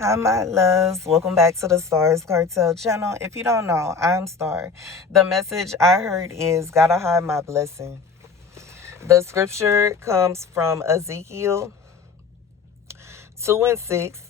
Hi, my loves. Welcome back to the Starscartel channel. If you don't know, I'm Star. The message I heard is gotta hide my blessing. The scripture comes from Ezekiel 2:6.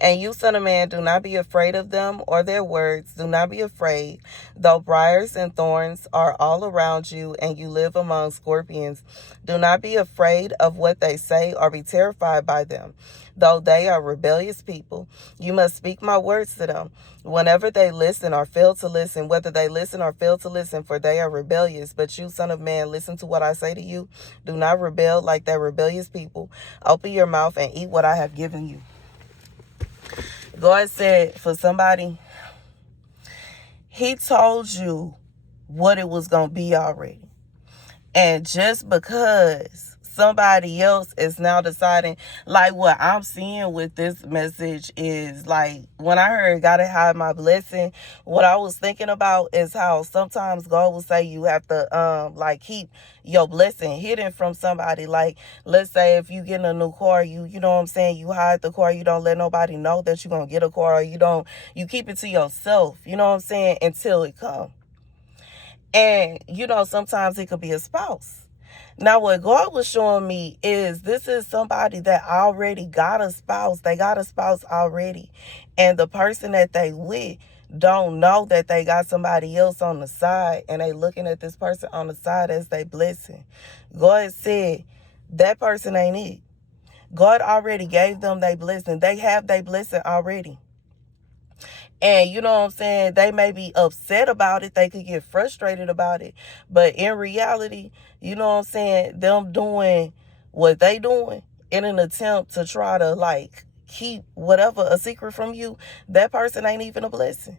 And you, son of man, do not be afraid of them or their words. Do not be afraid, though briars and thorns are all around you, and you live among scorpions. Do not be afraid of what they say or be terrified by them. Though they are rebellious people, you must speak my words to them. Whenever they listen or fail to listen, whether they listen or fail to listen, for they are rebellious. But you, son of man, listen to what I say to you. Do not rebel like that rebellious people. Open your mouth and eat what I have given you. God said for somebody, he told you what it was going to be already. And just because somebody else is now deciding, like what I'm seeing with this message is like, when I heard gotta hide my blessing, what I was thinking about is how sometimes God will say you have to like keep your blessing hidden from somebody. Like, let's say if you get a new car, you know what I'm saying, you hide the car, you don't let nobody know that you're gonna get a car, or you keep it to yourself, you know what I'm saying, until it comes. And, sometimes it could be a spouse. Now, what God was showing me is this is somebody that already got a spouse. They got a spouse already. And the person that they with don't know that they got somebody else on the side. And they looking at this person on the side as they blessing. God said that person ain't it. God already gave them their blessing. They have their blessing already. And you know what I'm saying? They may be upset about it. They could get frustrated about it. But in reality, you know what I'm saying? Them doing what they doing in an attempt to try to like keep whatever a secret from you, that person ain't even a blessing.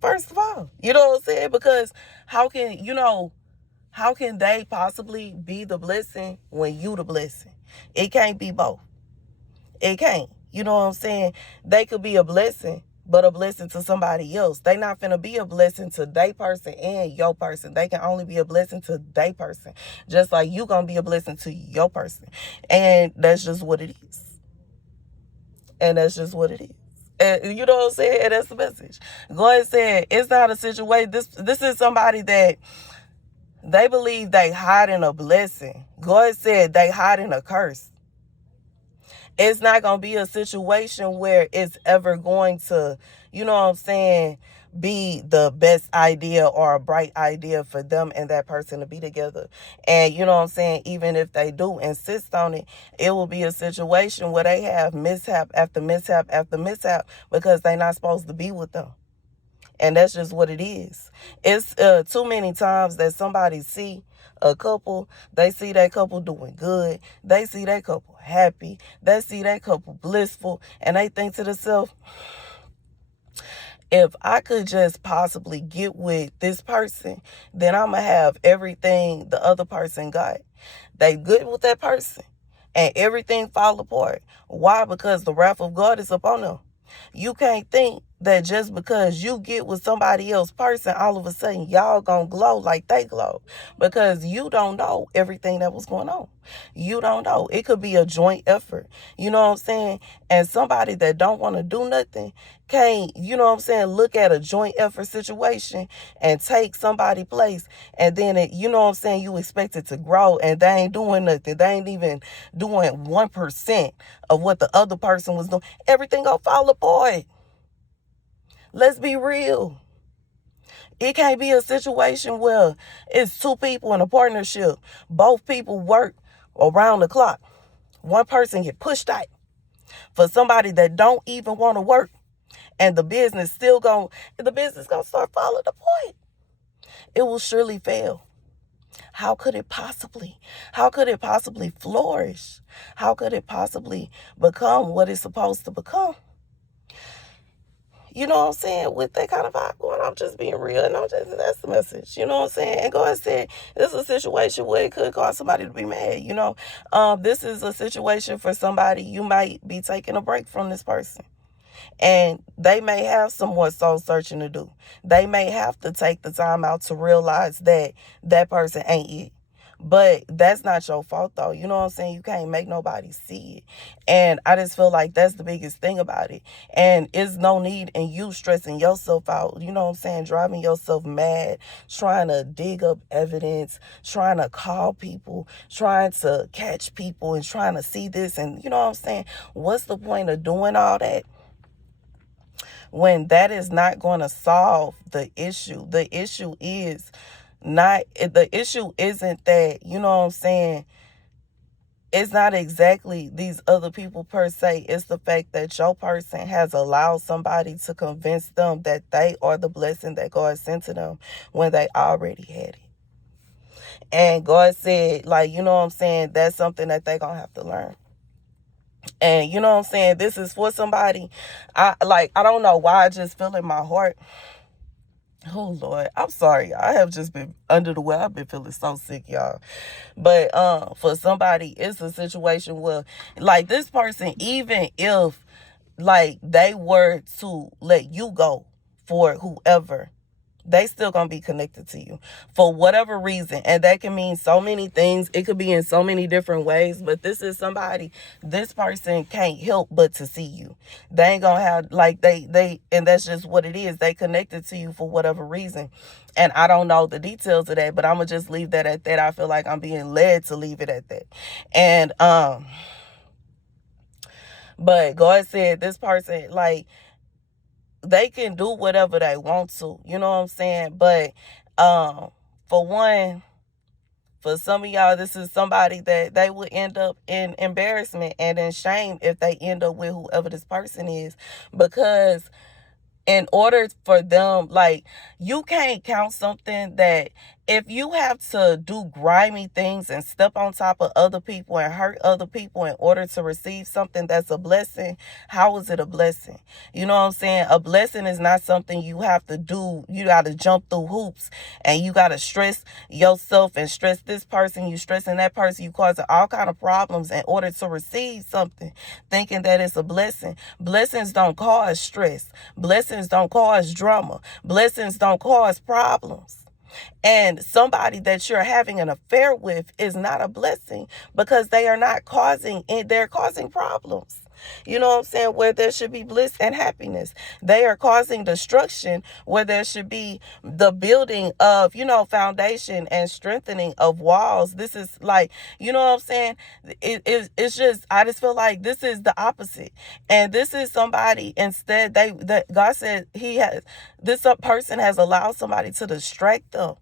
First of all, you know what I'm saying? Because how can they possibly be the blessing when you the blessing? It can't be both. It can't. You know what I'm saying? They could be a blessing, but a blessing to somebody else. They not finna be a blessing to they person and your person. They can only be a blessing to they person. Just like you gonna be a blessing to your person. And that's just what it is. And that's just what it is. And you know what I'm saying? And that's the message. God said it's not a situation. This is somebody that they believe they hiding a blessing. God said they hiding a curse. It's not going to be a situation where it's ever going to, you know what I'm saying, be the best idea or a bright idea for them and that person to be together. And you know what I'm saying, even if they do insist on it, it will be a situation where they have mishap after mishap after mishap because they're not supposed to be with them. And that's just what it is. It's too many times that somebody see a couple, they see that couple doing good, they see that couple happy, they see that couple blissful, and they think to themselves, if I could just possibly get with this person, then I'm going to have everything the other person got. They good with that person, and everything fall apart. Why? Because the wrath of God is upon them. You can't think that just because you get with somebody else person, all of a sudden y'all gonna glow like they glow, because you don't know everything that was going on. You don't know. It could be a joint effort. You know what I'm saying? And somebody that don't want to do nothing can't, you know what I'm saying, look at a joint effort situation and take somebody's place, and then you know what I'm saying, you expect it to grow, and they ain't doing nothing. They ain't even doing 1% of what the other person was doing. Everything gonna fall apart. Let's be real. It can't be a situation where it's two people in a partnership. Both people work around the clock. One person get pushed out for somebody that don't even want to work. And the business gonna start falling apart. It will surely fail. How could it possibly flourish? How could it possibly become what it's supposed to become? You know what I'm saying? With that kind of vibe going, I'm just being real, and that's the message. You know what I'm saying? And God said, this is a situation where it could cause somebody to be mad, this is a situation for somebody, you might be taking a break from this person. And they may have some more soul searching to do. They may have to take the time out to realize that that person ain't it. But that's not your fault though. You know what I'm saying? You can't make nobody see it. And I just feel like that's the biggest thing about it. And it's no need in you stressing yourself out, you know what I'm saying, driving yourself mad, trying to dig up evidence, trying to call people, trying to catch people and trying to see this. And you know what I'm saying? What's the point of doing all that when that is not going to solve the issue? The issue isn't that, you know what I'm saying, it's not exactly these other people per se. It's the fact that your person has allowed somebody to convince them that they are the blessing that God sent to them when they already had it. And God said, like, you know what I'm saying, that's something that they gonna have to learn. And you know what I'm saying, this is for somebody. I don't know why I just feel in my heart. Oh Lord, I'm sorry. I have just been under the weather. I've been feeling so sick, y'all. But for somebody, it's a situation where, like, this person, even if like they were to let you go for whoever, they still gonna be connected to you for whatever reason. And that can mean so many things. It could be in so many different ways. But this is somebody, this person can't help but to see you. They ain't gonna have, like, they and that's just what it is. They connected to you for whatever reason. And I don't know the details of that, but I'm gonna just leave that at that. I feel like I'm being led to leave it at that. And but God said this person, like, they can do whatever they want to, you know what I'm saying? But for one, for some of y'all, this is somebody that they would end up in embarrassment and in shame if they end up with whoever this person is, because in order for them, like, you can't count something that, if you have to do grimy things and step on top of other people and hurt other people in order to receive something that's a blessing, how is it a blessing? You know what I'm saying? A blessing is not something you have to do. You got to jump through hoops and you got to stress yourself and stress this person. You stressing that person. You causing all kind of problems in order to receive something, thinking that it's a blessing. Blessings don't cause stress. Blessings don't cause drama. Blessings don't cause problems. And somebody that you're having an affair with is not a blessing, because they are not causing, they're causing problems. You know what I'm saying? Where there should be bliss and happiness. They are causing destruction where there should be the building of, you know, foundation and strengthening of walls. This is like, you know what I'm saying? It's just, I just feel like this is the opposite. And this is somebody, instead, that God said this person has allowed somebody to distract them.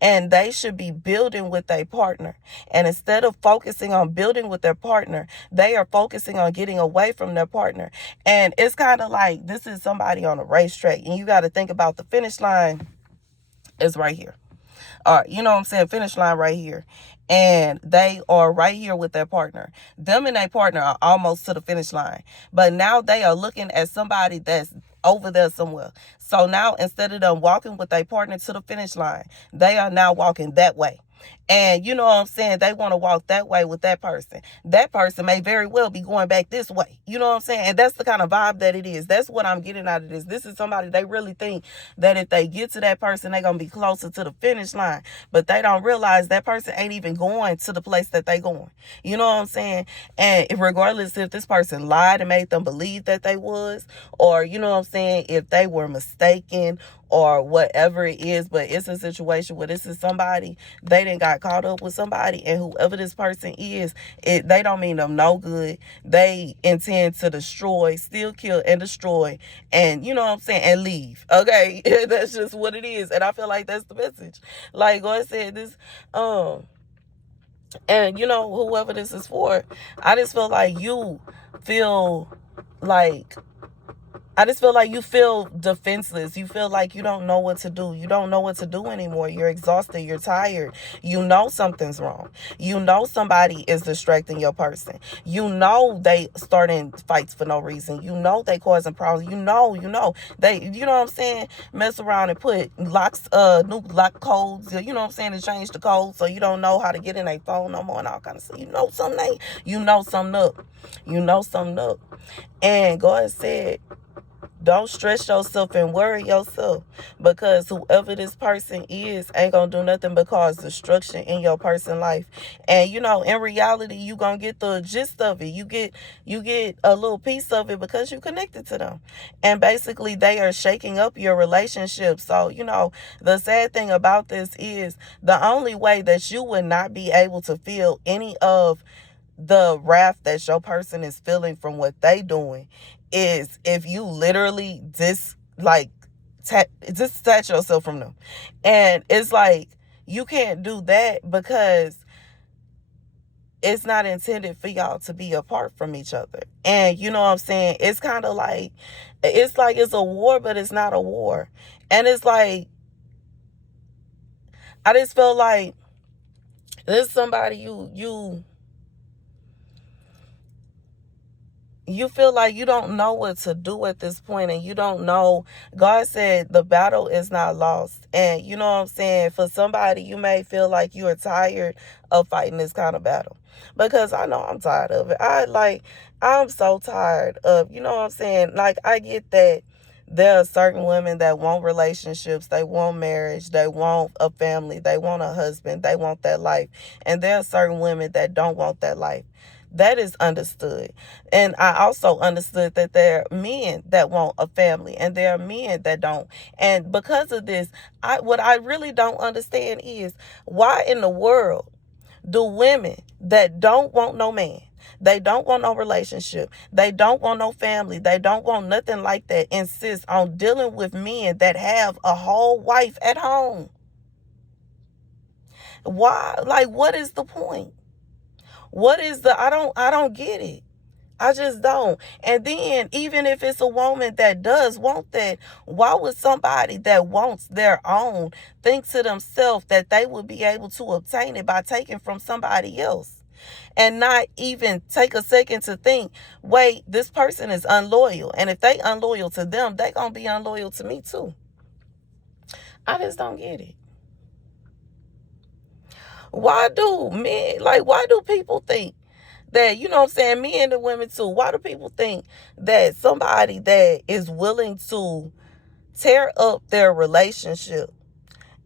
And they should be building with their partner. And instead of focusing on building with their partner, they are focusing on getting away from their partner. And it's kind of like, this is somebody on a racetrack. And you got to think about the finish line is right here. You know what I'm saying? Finish line right here. And they are right here with their partner. Them and their partner are almost to the finish line. But now they are looking at somebody that's over there somewhere. So now, instead of them walking with their partner to the finish line, they are now walking that way. And you know what I'm saying? They want to walk that way with that person. That person may very well be going back this way. You know what I'm saying? And that's the kind of vibe that it is. That's what I'm getting out of this. This is somebody, they really think that if they get to that person, they're going to be closer to the finish line. But they don't realize that person ain't even going to the place that they going. You know what I'm saying? And regardless if this person lied and made them believe that they was, or, you know what I'm saying, if they were mistaken or whatever it is, but it's a situation where this is somebody, they done got caught up with somebody, and whoever this person is, they don't mean them no good. They intend to destroy, steal, kill, and destroy, and you know what I'm saying, and leave. Okay, that's just what it is, and I feel like that's the message. Like God said, this, and you know, whoever this is for, I just feel like you feel like you feel defenseless. You feel like you don't know what to do. You don't know what to do anymore. You're exhausted. You're tired. You know something's wrong. You know somebody is distracting your person. You know they starting fights for no reason. You know they causing problems. You know they, you know what I'm saying, mess around and put locks, new lock codes, you know what I'm saying, to change the code so you don't know how to get in a phone no more and all kind of stuff. You know something up. And God said, Don't stress yourself and worry yourself, because whoever this person is ain't gonna do nothing but cause destruction in your person's life. And in reality, you gonna get the gist of it. You get a little piece of it because you connected to them. And basically they are shaking up your relationship. So, the sad thing about this is the only way that you would not be able to feel any of the wrath that your person is feeling from what they doing is if you literally detach yourself from them. And it's like you can't do that because it's not intended for y'all to be apart from each other. And you know what I'm saying? It's kind of like it's a war, but it's not a war. And it's like I just feel like this is somebody you feel like you don't know what to do at this point, and you don't know. God said the battle is not lost. And you know what I'm saying? For somebody, you may feel like you are tired of fighting this kind of battle, because I know I'm tired of it. I'm so tired of, you know what I'm saying? Like, I get that there are certain women that want relationships, they want marriage, they want a family, they want a husband, they want that life. And there are certain women that don't want that life. That is understood. And I also understood that there are men that want a family and there are men that don't. And because of this, what I really don't understand is, why in the world do women that don't want no man, they don't want no relationship, they don't want no family, they don't want nothing like that, insist on dealing with men that have a whole wife at home? Why? Like, what is the point? What is I don't get it. I just don't. And then, even if it's a woman that does want that, why would somebody that wants their own think to themselves that they would be able to obtain it by taking from somebody else? And not even take a second to think, wait, this person is unloyal. And if they unloyal to them, they gonna be unloyal to me too. I just don't get it. Why do people think that, you know what I'm saying, men and women too, why do people think that somebody that is willing to tear up their relationship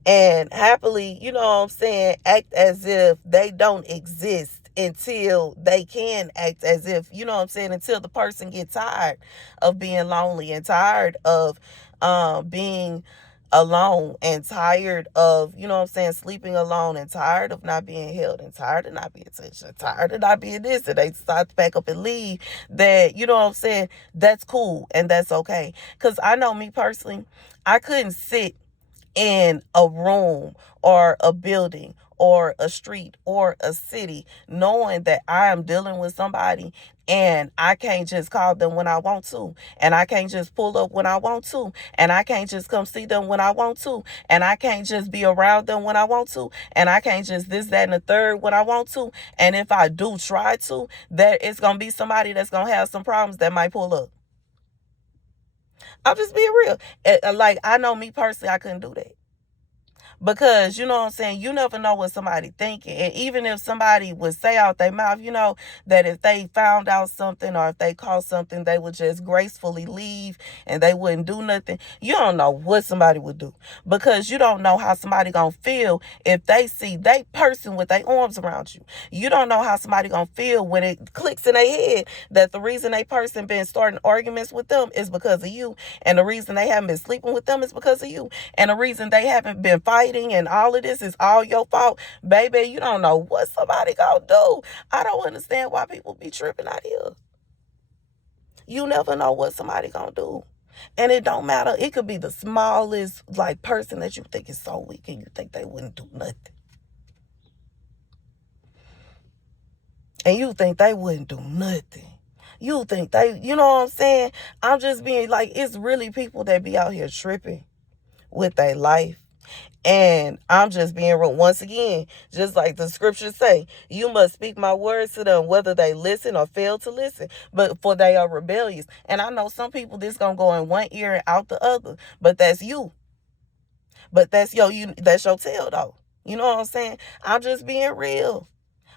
and happily, you know what I'm saying, act as if they don't exist until they can act as if, you know what I'm saying, until the person gets tired of being lonely and tired of being alone and tired of, you know what I'm saying, sleeping alone and tired of not being held and tired of not being touched and tired of not being this, and they decide to pack up and leave, that, you know what I'm saying, that's cool and that's okay. Because I know me personally, I couldn't sit in a room or a building or a street or a city knowing that I am dealing with somebody and I can't just call them when I want to, and I can't just pull up when I want to, and I can't just come see them when I want to, and I can't just be around them when I want to, and I can't just this, that, and the third when I want to. And if I do try to, that it's gonna be somebody that's gonna have some problems that might pull up. I'm just being real. Like, I know me personally, I couldn't do that. Because, you know what I'm saying, you never know what somebody thinking. And even if somebody would say out their mouth, that if they found out something or if they caught something, they would just gracefully leave and they wouldn't do nothing. You don't know what somebody would do, because you don't know how somebody gonna feel if they see they person with their arms around you. You don't know how somebody gonna feel when it clicks in their head that the reason they person been starting arguments with them is because of you, and the reason they haven't been sleeping with them is because of you, and the reason they haven't been fighting and all of this is all your fault. Baby, you don't know what somebody gonna do. I don't understand why people be tripping out here. You never know what somebody gonna do. And it don't matter. It could be the smallest like person that you think is so weak and you think they wouldn't do nothing. And you think they wouldn't do nothing. You think they, you know what I'm saying? I'm just being like, it's really people that be out here tripping with their life. And I'm just being real. Once again, just like the scriptures say, you must speak my words to them, whether they listen or fail to listen, but for they are rebellious. And I know some people, this gonna go in one ear and out the other, but that's you. But that's your tail though. You know what I'm saying? I'm just being real.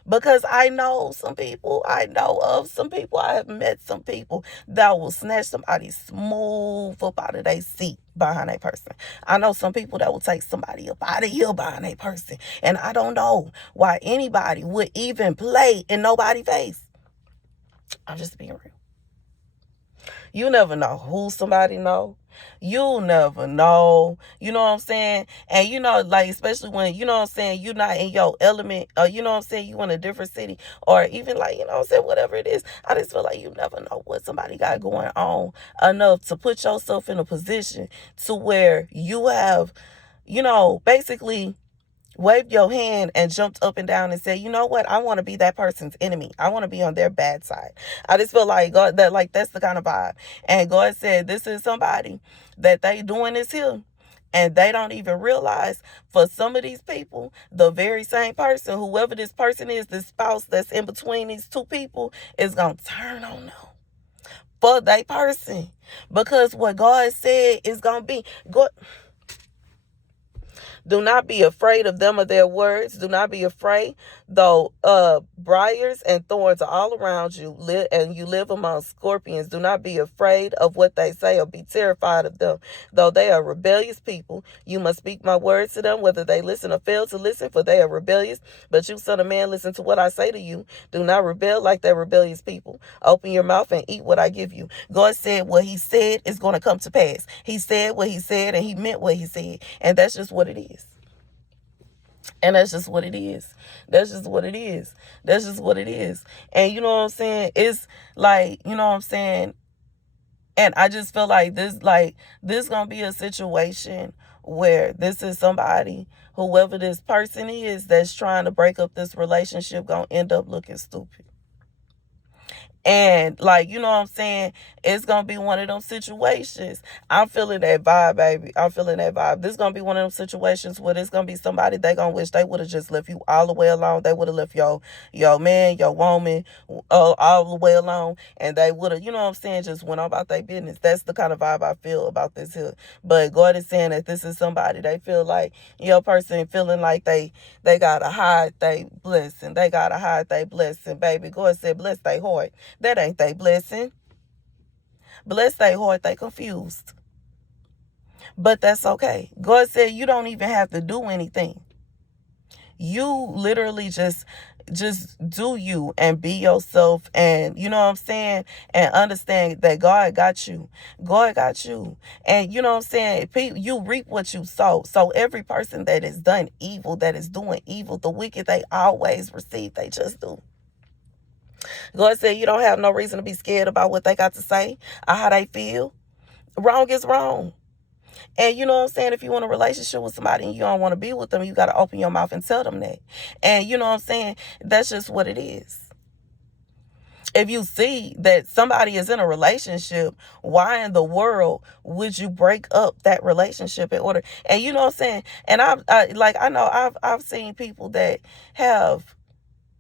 Because I know some people, I know of some people, I have met some people that will snatch somebody smooth up out of their seat behind a person. I know some people that will take somebody up out of here behind a person. And I don't know why anybody would even play in nobody's face. I'm just being real. You never know who somebody know. You never know. You know what I'm saying? And like, especially when, what I'm saying, you're not in your element, or what I'm saying, you in a different city, or even like, what I'm saying, whatever it is. I just feel like you never know what somebody got going on enough to put yourself in a position to where you have, basically waved your hand and jumped up and down and said, you know what, I want to be that person's enemy. I want to be on their bad side. I just feel like God, that's the kind of vibe. And God said, this is somebody that they doing this here. And they don't even realize, for some of these people, the very same person, whoever this person is, this spouse that's in between these two people, is going to turn on them for that person. Because what God said is going to be, God, do not be afraid of them or their words. Do not be afraid, though briars and thorns are all around you, and you live among scorpions. Do not be afraid of what they say, or be terrified of them. Though they are rebellious people, you must speak my words to them, whether they listen or fail to listen, for they are rebellious. But you, son of man, listen to what I say to you. Do not rebel like that rebellious people. Open your mouth and eat what I give you. God said what he said is going to come to pass. He said what he said, and he meant what he said. And that's just what it is. And that's just what it is. That's just what it is. That's just what it is. And you know what I'm saying? It's like, you know what I'm saying? And I just feel like this gonna be a situation where this is somebody, whoever this person is, that's trying to break up this relationship, gonna end up looking stupid. And like, you know what I'm saying? It's going to be one of them situations. I'm feeling that vibe, baby. I'm feeling that vibe. This is going to be one of them situations where it's going to be somebody they going to wish they would have just left you all the way alone. They would have left your man, your woman, all the way alone. And they would have, you know what I'm saying, just went on about their business. That's the kind of vibe I feel about this here. But God is saying that this is somebody they feel like, your person feeling like they got to hide their blessing. They got to hide their blessing, baby. God said, bless their heart. That ain't they blessing. Bless their heart, they confused. But that's okay. God said you don't even have to do anything. You literally just do you and be yourself, and you know what I'm saying, and understand that God got you. God got you. And you know what I'm saying, you reap what you sow. So every person that is done evil, that is doing evil, the wicked, they always receive. They just do. God said you don't have no reason to be scared about what they got to say or how they feel. Wrong is wrong. And you know what I'm saying? If you want a relationship with somebody and you don't want to be with them, you got to open your mouth and tell them that. And you know what I'm saying? That's just what it is. If you see that somebody is in a relationship, why in the world would you break up that relationship in order? And you know what I'm saying? And I know I've seen people that have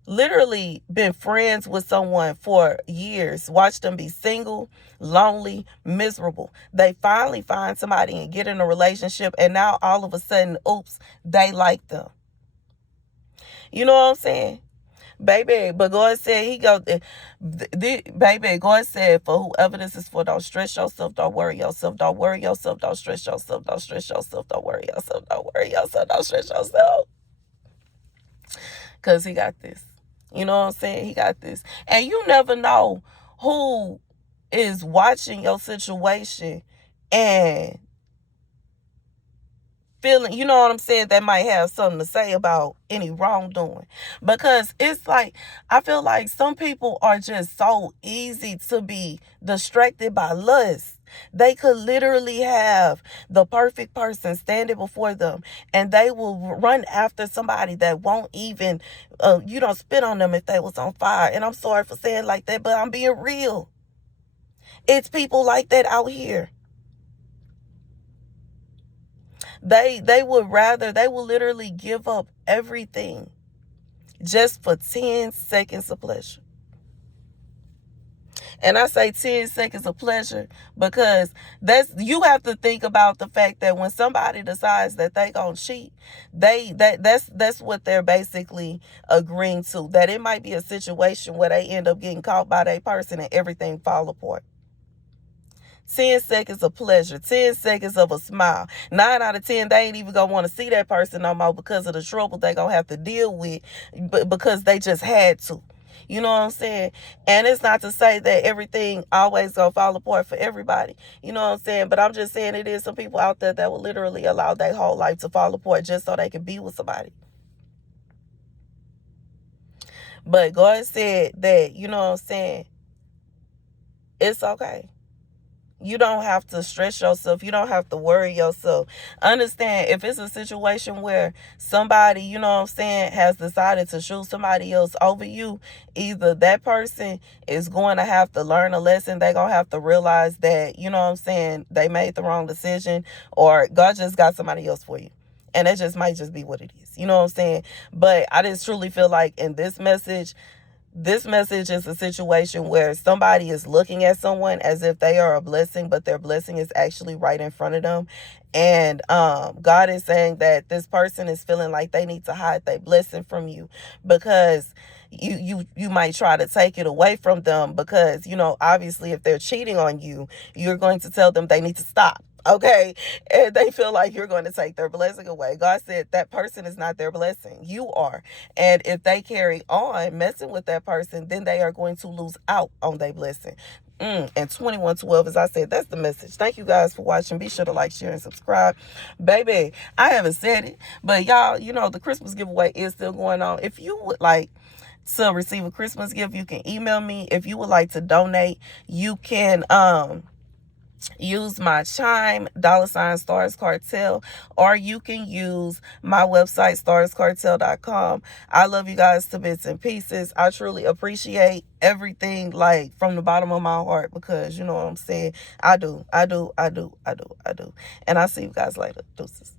literally been friends with someone for years, watch them be single, lonely, miserable. They finally find somebody and get in a relationship, and now all of a sudden, oops, they like them. You know what I'm saying? Baby, but God said baby, God said, for whoever this is for, don't stress yourself, don't worry yourself, don't worry yourself, don't stress yourself, don't stress yourself, don't worry yourself, don't worry yourself, don't stress yourself. Because he got this. You know what I'm saying? He got this. And you never know who is watching your situation and feeling, you know what I'm saying, that might have something to say about any wrongdoing. Because it's like, I feel like some people are just so easy to be distracted by lust. They could literally have the perfect person standing before them, and they will run after somebody that won't even, spit on them if they was on fire. And I'm sorry for saying like that, but I'm being real. It's people like that out here. They will literally give up everything just for 10 seconds of pleasure. And I say 10 seconds of pleasure because you have to think about the fact that when somebody decides that they gonna cheat, that's what they're basically agreeing to. That it might be a situation where they end up getting caught by their person and everything fall apart. 10 seconds of pleasure, 10 seconds of a smile. 9 out of 10, they ain't even gonna want to see that person no more because of the trouble they gonna have to deal with, because they just had to. You know what I'm saying? And it's not to say that everything always gonna fall apart for everybody. You know what I'm saying? But I'm just saying it is some people out there that will literally allow their whole life to fall apart just so they can be with somebody. But God said that, you know what I'm saying, it's okay. You don't have to stress yourself. You don't have to worry yourself. Understand, if it's a situation where somebody, you know what I'm saying, has decided to choose somebody else over you, either that person is going to have to learn a lesson. They're going to have to realize that, you know what I'm saying, they made the wrong decision, or God just got somebody else for you. And that just might just be what it is. You know what I'm saying? But I just truly feel like in this message is a situation where somebody is looking at someone as if they are a blessing, but their blessing is actually right in front of them. And God is saying that this person is feeling like they need to hide their blessing from you, because you might try to take it away from them, because, you know, obviously if they're cheating on you, you're going to tell them they need to stop. Okay. And they feel like you're going to take their blessing away. God said that person is not their blessing. You are. And if they carry on messing with that person, then they are going to lose out on their blessing. And 2112, as I said, that's the message. Thank you guys for watching. Be sure to like, share, and subscribe. Baby, I haven't said it, but y'all, you know, the Christmas giveaway is still going on. If you would like to receive a Christmas gift, you can email me. If you would like to donate, you can use my Chime, $Starscartel, or you can use my website, starscartel.com. I love you guys to bits and pieces. I truly appreciate everything, like, from the bottom of my heart, because you know what I'm saying, I do. And I'll see you guys later. Deuces.